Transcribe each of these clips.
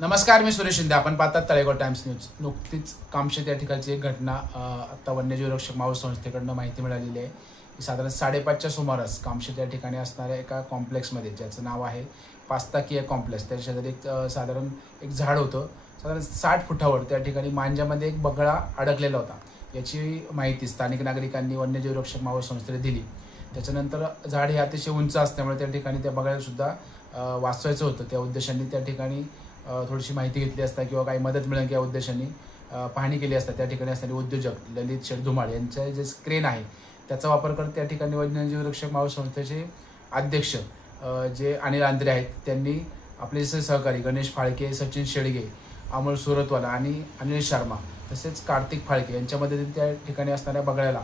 नमस्कार, मी सुरेश शिंदे. आपण पाहतात तळेगाव टाइम्स न्यूज. नुकतीच कामशेत या ठिकाणची एक घटना आता वन्यजीव रक्षक मावळ संस्थेकडनं माहिती मिळालेली आहे की साधारण 5:30च्या सुमारास कामशेत या ठिकाणी असणाऱ्या एका कॉम्प्लेक्समध्ये, ज्याचं नाव आहे पास्ताकिया कॉम्प्लेक्स, त्या शेजारी साधारण एक झाड होतं. साधारण 60 फुटावर त्या ठिकाणी मांजामध्ये एक बगळा अडकलेला होता. याची माहिती स्थानिक नागरिकांनी वन्यजीव रक्षक मावळ संस्थेला दिली. त्याच्यानंतर झाड हे अतिशय उंच असल्यामुळे त्या ठिकाणी त्या बगळ्यालासुद्धा वाचवायचं होतं. त्या उद्देशाने त्या ठिकाणी थोडीशी माहिती घेतली असता किंवा काही मदत मिळेल या उद्देशाने पाहणी केली असता. त्या ठिकाणी असणारे उद्योजक ललित शेठ धुमाळ यांचे जे क्रेन आहे त्याचा वापर करत त्या ठिकाणी वन्यजीव रक्षक मावळ संस्थेचे अध्यक्ष जे अनिल आंद्रे आहेत, त्यांनी आपले सहकारी गणेश फाळके, सचिन शेडगे, अमोल सुरतवाला आणि अनिल शर्मा तसेच कार्तिक फाळके यांच्या मदतीने त्या ठिकाणी असणाऱ्या बगळ्याला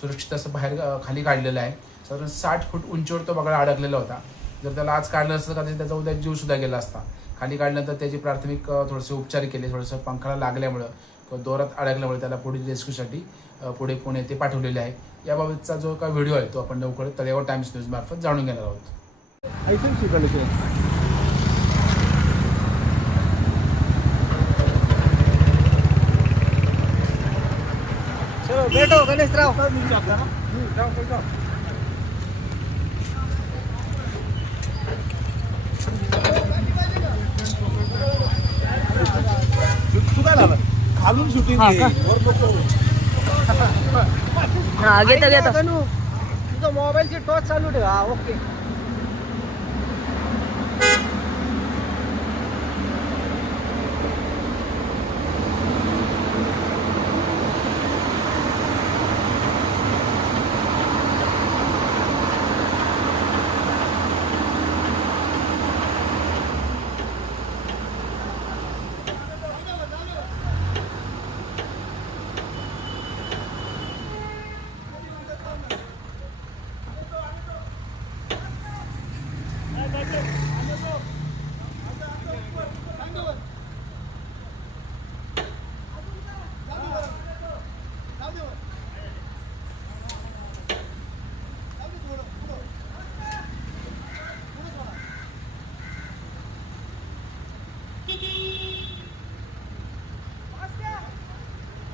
सुरक्षित असं बाहेर खाली काढलेलं आहे. साधारण 60 फूट उंचीवर तो बगळा अडकलेला होता. जर त्याला आज काढलं असतं कदाचित त्याचा उद्या जीवसुद्धा गेला असता. खाली काढल्यानंतर त्याची प्राथमिक थोडेसे उपचार केले. थोडंसं पंखाला लागल्यामुळं किंवा दोरात अडकल्यामुळे त्याला पुढील रेस्क्यूसाठी पुढे पुणे येथे पाठवलेले आहे. याबाबतचा जो काही व्हिडिओ आहे तो आपण लवकर तळेगाव टाइम्स न्यूज मार्फत जाणून घेणार आहोत. चलो बैठो गणेश राव। तू काय झालं खालून शूटिंग घेतो तुझं मोबाईलची टॉर्च चालू ठेव. हा ओके.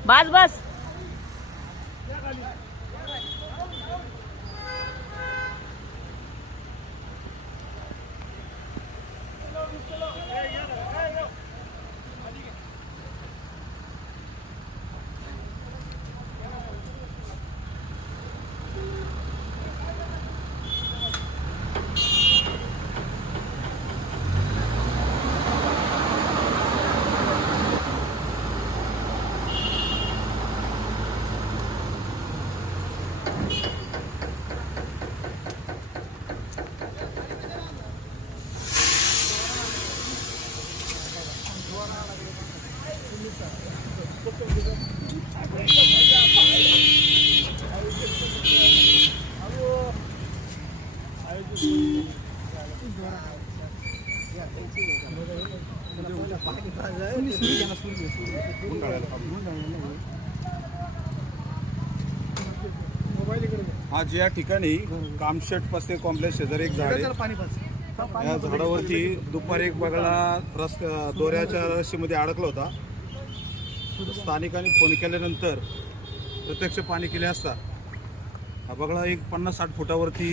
बस बस. आज या ठिकाणी कामशेट पस्ते कॉम्प्लेक्स शेजारी एक झाड आहे. या झाडावरती दुपारी एक बगळा दोऱ्याच्या रस्सीमध्ये अडकला होता. स्थानिकांनी फोन केल्यानंतर प्रत्यक्ष पाणी केले असता हा बगळा एक 50-60 फुटावरती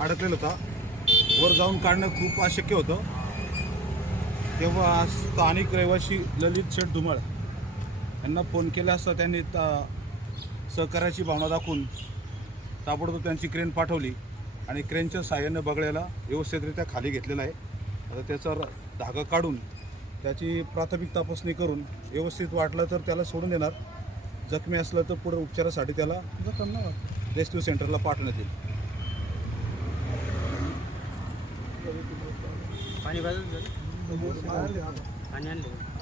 अडकलेला होता. वर जाऊन काढणं खूप अशक्य होतं. तेव्हा स्थानिक रहिवासी ललित शेठ धुमाळ यांना फोन केला असता त्यांनी सहकार्याची भावना दाखवून ताबडतोब त्यांची क्रेन पाठवली आणि क्रेनच्या साहाय्याने बगळ्याला व्यवस्थितरित्या खाली घेतलेला आहे. आता त्याचा धागा काढून त्याची प्राथमिक तपासणी करून व्यवस्थित वाटलं तर त्याला सोडून देणार. जखमी असलं तर पुढे उपचारासाठी त्याला रेस्क्यू सेंटरला पाठवण्यात येईल.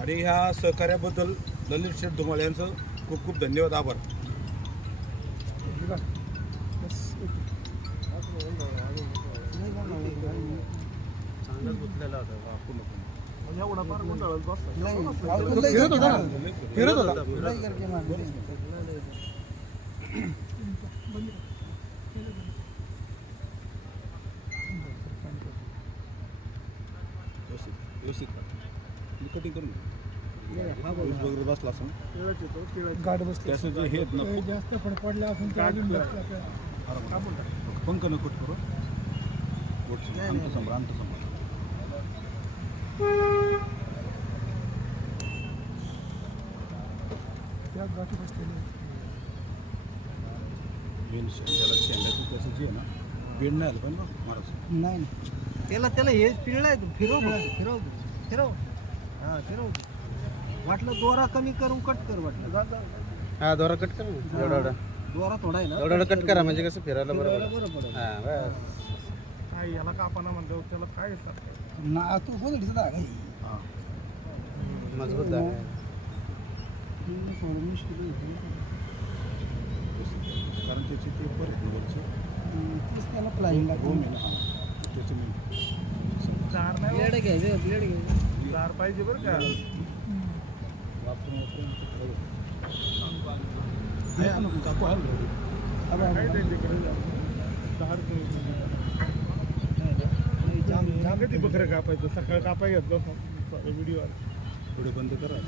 आणि ह्या सहकार्याबद्दल ललित शेठ धुमाळ यांचं खूप खूप धन्यवाद, आभार. व्यवस्थित कटिंग करून ऊस वगैरे बसला असं गाठ बसते त्याचं जे हे आहेत ना जास्त पडला असून ते अजून पंख नकोट करू अंतसंभार त्या गाठी बसलेल्या बेन त्याला शेंगाचं त्याचं जे आहे ना बेंड नाही आलं पण ना महाराज नाही त्याला हे पिळलं आहे फिरव हा फिरव वाटलं दोरा कमी करून कट कर वाटलं हा दोरा कट कर एवढा दोरा थोडा आहे ना एवढा कट करा म्हणजे कसं फिरायला बरोबर बरं पडेल हा बस काय याला का आपण म्हणतो त्याला काय ना तू बोल हां मजबूत जागा आहे. कारण त्याचे ते परत वरचे त्याला प्लाइंग दोन आहे ना हां त्याचे मी प्लेट घ्यायचे प्लेट घ्यायचे दार पाहिजे बरं का काकू आहे कधी बकरं कापायचं सकाळ कापाय घेतलं व्हिडिओ पुढे बंद करा